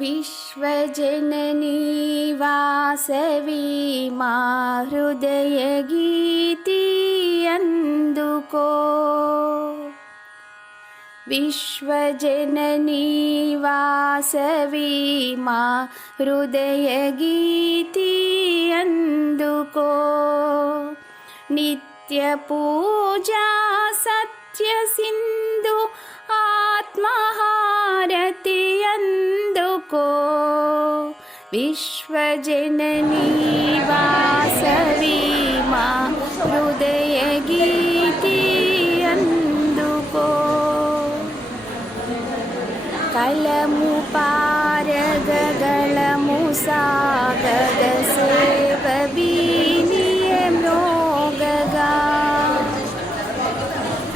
विश्वजननी वासवी मा हृदयगीति अंदुको। विश्वजननी वासवी मा हृदयगीति अंदुको। नित्य पूजा सत्य सिंधु आत्महारति अंदुको। विश्वजननी वासवी मा हृदयगीति अंदुको। कलमु पारगगलमु सागग सेवबीनिय म्रोगगा।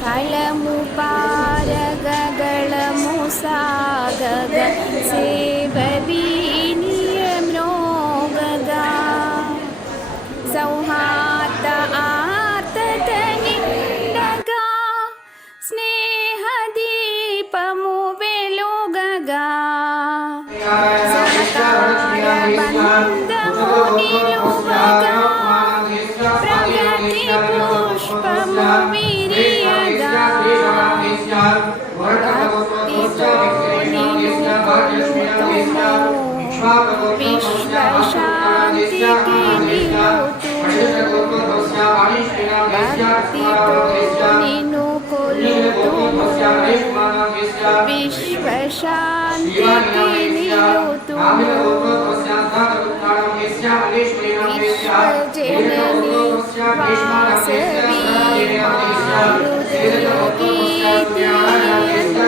कलमु पारगगलमु सागग सेवबीनिय म्रोगगा। सौहार्द आर्ततनिंडगा स्नेहदीपमु वेलुगगा। सहकार बंधमु निलुवगा। प्रगति पुष्पमु विरियगा। भक्तितो निलुगलुतुमु विश्वशान्तिकि निलुतुमु। भक्तितो निलुगलुतुमु विश्वशान्तिकि निलुतुमु। विश्वजननी वासवी मा हृदयगीति नित्यपूजा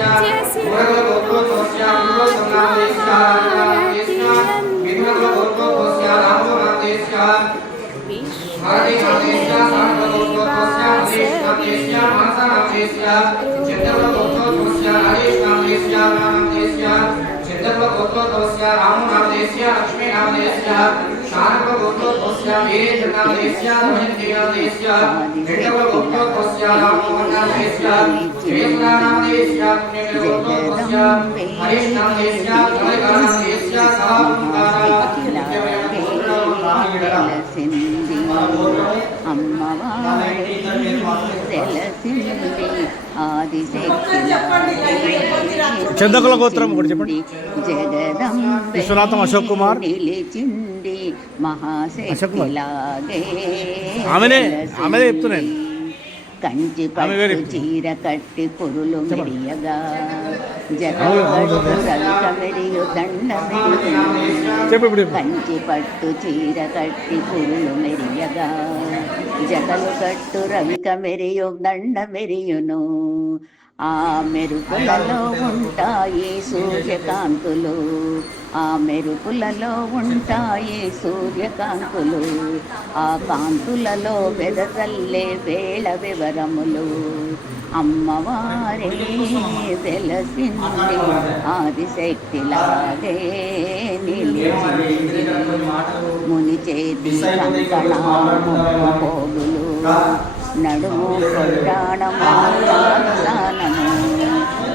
सत्य सिंधु आत्महारति अंदुको। विश्वजननी वासवी చందకుల గోత్రం కూడా చెప్పండి. విశ్వనాథం అశోక్ కుమార్. ఆమెనే చెప్తున్నాను. కంచి పట్టు చీర కట్టి పురులు మెరియగా. జగలు మెరియు దండ మెరియు. కంచి పట్టు చీర కట్టి పురులు మెరియగా. జగలు కట్టు రవిక మెరియు దండ మెరియును. ఆ మెరుపులలో ఉంటాయి సూర్యకాంతులు. ఆ మెరుపులలో ఉంటాయి సూర్యకాంతులు. ఆ కాంతులలో వెదజల్లే వేళ వివరములు. అమ్మవారే వెలసింది ఆదిశక్తిలాగే నిలిచింది. ముని చేతి కంకణాలు పోగులు. నడుము కొడ్డాణము నాగసానము.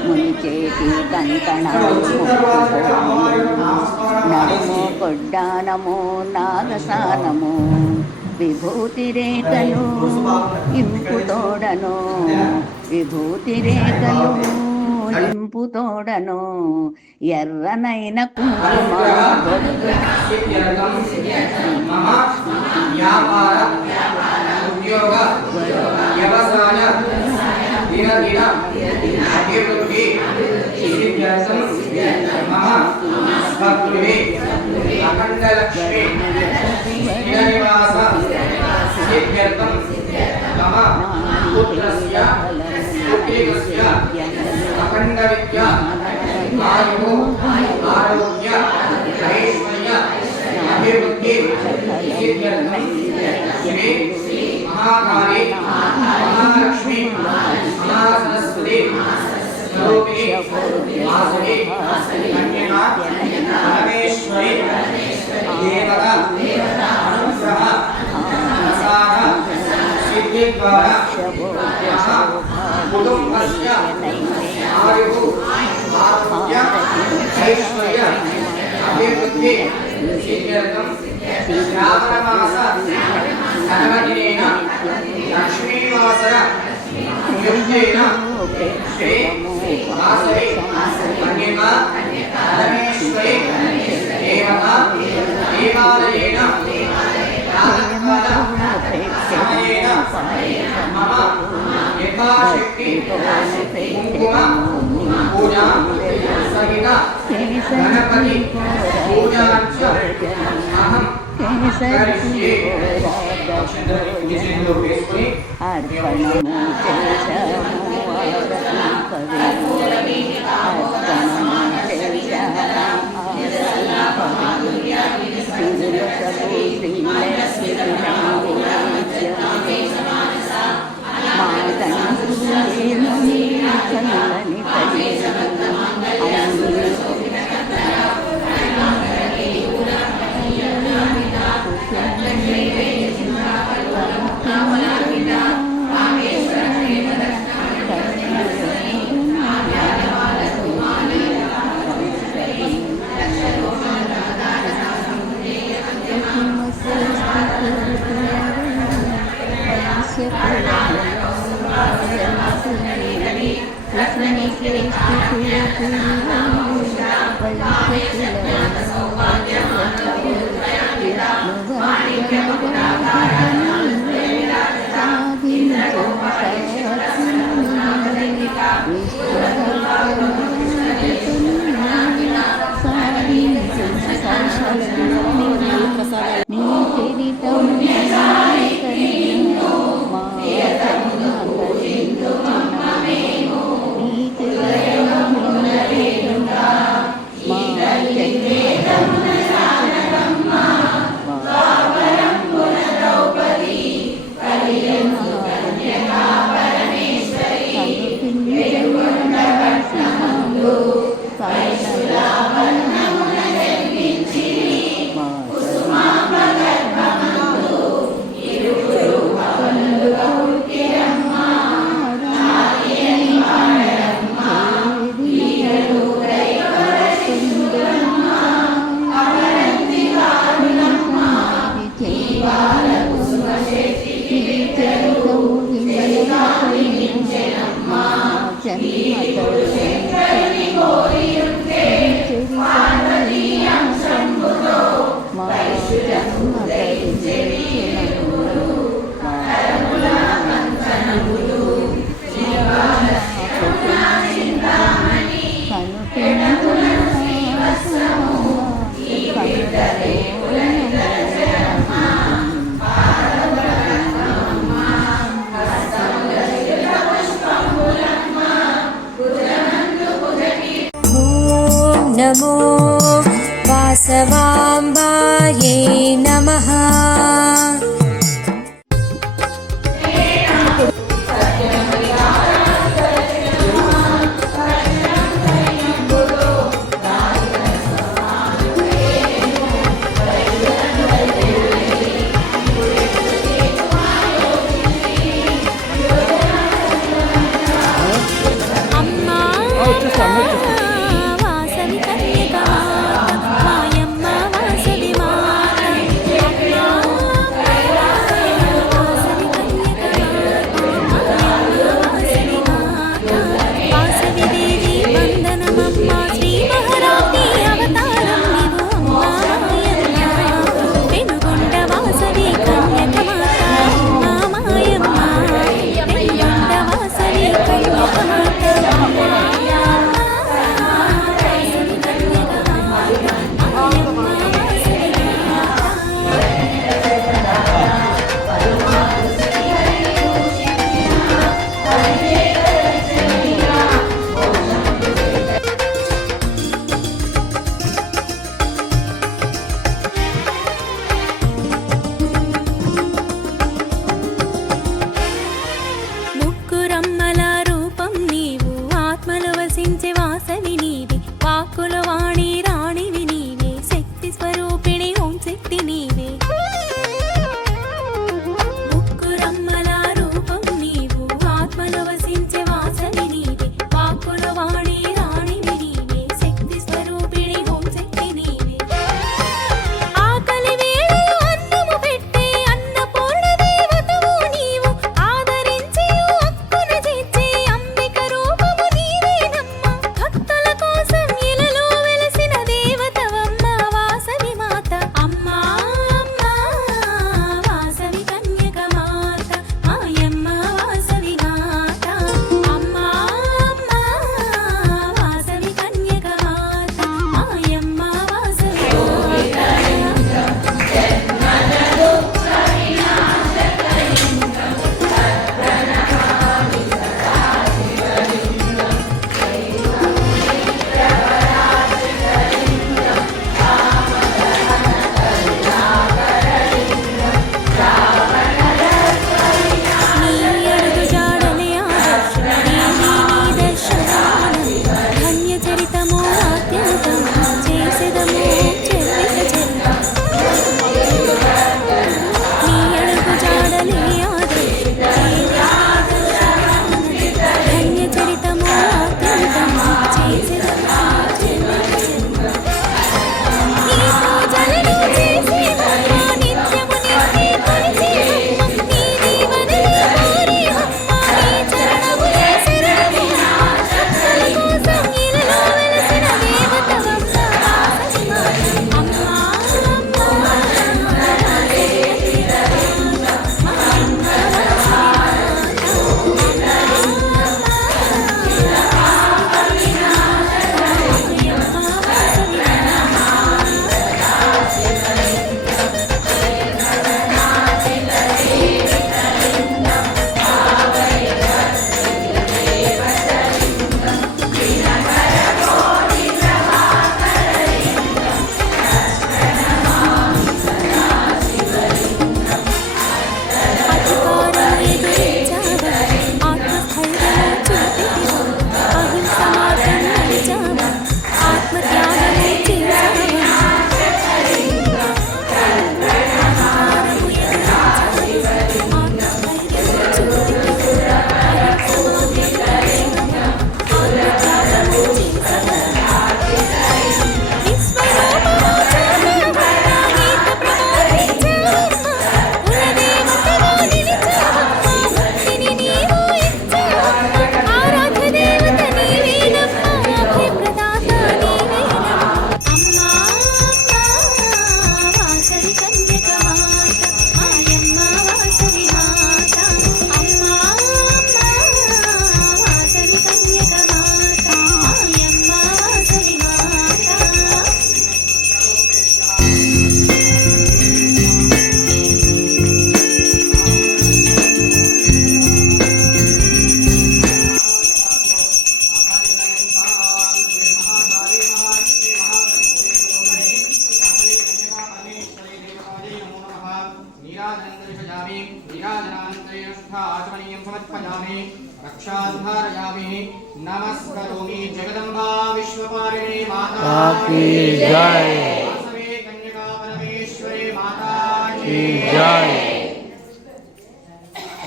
ముని చేతి కంకణాలు నడుము కొడ్డానము నాగసానము. విభూతి రేఖలు ఇంపు తోడను. విభూతి రేఖలు ఇంపు తోడను. ఎర్రనైన కుంకుమ వ్యవసాయ దినదిన అభివృద్ధి సిద్ధ్యర్థం మమ భక్తుని అఖండ లక్ష్మి నివాస సిద్ధ్యర్థం మమ పుత్రస్య పుత్రికస్య అఖండ విద్య ఆయు ఆరోగ్య ఐశ్వర్య అభివృద్ధి సిద్ధ్యర్థం శ్రీ महाकाली महालक्ष्मी महासरस्वती स्वरूपिणी वासवी कन्या परमेश्वरी देवता अनुग्रह प्रसाद सिद्धि द्वारा కుటుంబస్య ఆయుః ఆరోగ్య ఐశ్వర్య అభివృద్ధి సిద్ధ్యర్థం శ్రావణమాస ధనవదినేన లక్ష్మీవాసర యుక్తేన శ్రీ వాసవి కన్యకా పరమేశ్వరి దేవతా దేవాలయేన ప్రాతఃకాల సమయేన మమ యథాశక్తి కుంకుమ పూజా సహిత గణపతి పూజాంచ అహం కరిష్యే. అక్షంతలు కుడి చేతిలో వేసుకొని नीराजनन्तरिषयामि नीराजनान्तरेण शुद्धाचमनीयं समर्पयामि रक्षाधारयामि नमस्करोमि जगदम्बा विश्वपालिनी माता की जय वासवे कन्यका परमेश्वरी माता की जय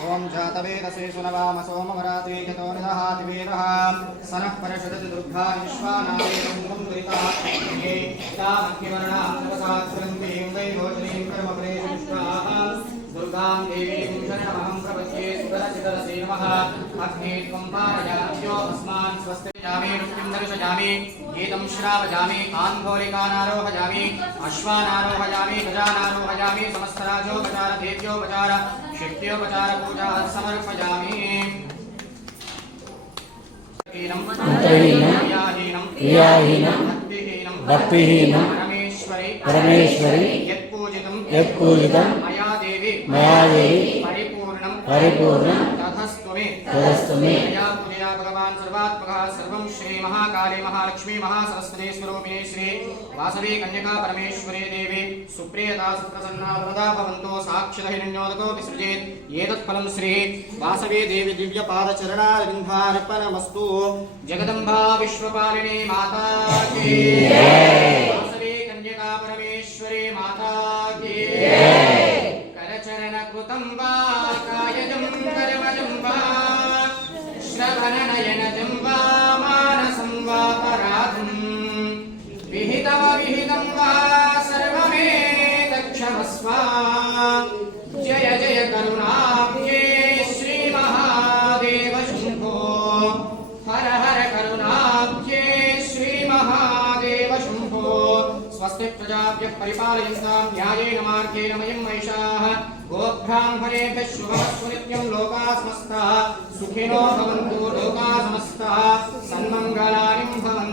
ओम जातवेदसे सुनवाम सोमवरात्रि यतो निदहाति वेदः सनः परषदति दुर्गा विश्वानादेवं दुरिता ये तामख्यवर्णां नवसात्सरन्तीं दैवोचनीं कर्मप्रेषुष्टाः दुर्गां देवीं शरणमहं प्रपद्ये सुदरचिदरसे नमः अग्ने त्वं पारयाम्यो अस्मान् स्वस्तियामि नृत्यं दर्शयामि गीतं श्रावयामि आन्धोलिकानारोहयामि अश्वानारोहयामि गजानारोहयामि समस्तराजोपचार देव्योपचार शक्त्योपचार पूजा समर्पयामि क्रियाहीनं भक्तिहीनं परमेश्वरी यत्पूजितं मया देवी परिपूर्णं ततस्तु मे मया पूजया भगवान् सर्वात्मकः सर्वं श्री महाकाली महालक्ष्मी महासरस्वती स्वरूपिणी श्री वासवी कन्यका परमेश्वरी देवी सुप्रियता सुप्रसन्ना वरदा भवन्तो साक्षितः हिरण्योदको विसृजेत् एतत्फलं श्री वासवी देवी दिव्यपादचरणारविन्दार्पणमस्तु जगदम्बा विश्वपालिनी माता की वासवी कन्यका परमेश्वरी माता की करचरणकृतं वा कायजं कर्मजं वा श्रवणनयनजं वा मानसं वा पराधं विहितं वा सर्वमेतत्क्षमस्व जय जय करुणाब्जे श्रीमहादेव शम्भो हर हर करुणाब्जे श्रीमहादेव शम्भो स्वस्ति प्रजाभ्यः परिपालयन्तां न्यायेन मार्गेण मयं महिषाः गोब्राह्मणेभ्यः शुभमस्तु नित्यं लोकाः समस्ताः सुखिनो भवन्तु लोकाः समस्ताः सन्मङ्गलानि भवन्तु।